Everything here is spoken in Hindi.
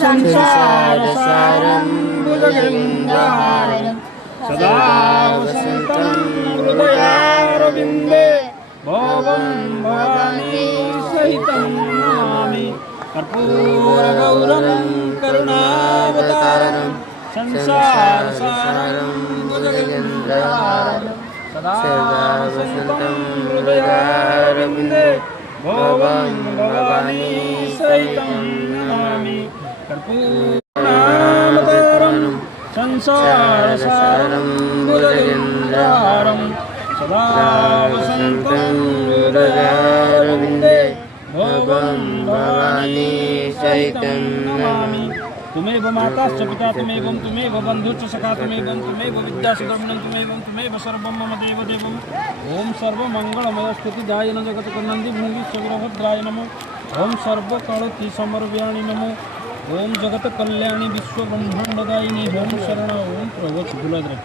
संसारसारं भुजगेन्द्रहारं सदा वसन्तं हृदयारविन्दे भवं भवानी सहितं नमामि कर्पूरगौरं करुणावतारं संसारसारं भुजगेन्द्रहारं सदा वसन्तं हृदयारविन्दे भवं भवानी सहितं नमामि कर्पूरगौरं संसारसारं भुजगेन्द्रहारं सदा वसन्तं हृदयारविन्दे भवं भवानी सहितं नमामि तुमेव माताश्च पिता तुमेव बन्धुश्च सखा तुमेव विद्यासुब्रह्मण्यं तुमेव सर्वं मम देवदेवम् ओं सर्वमङ्गलमयस्तुतिदायन जगत्कर्णन्ति भृङ्गिश्चवीरभद्राय नमो ओं सर्वकळति समर्व्याणि नमो ओं जगत्कल्याणि विश्वब्रह्माण्डदायिनि ओं शरण ओं प्रभु भूलद्रे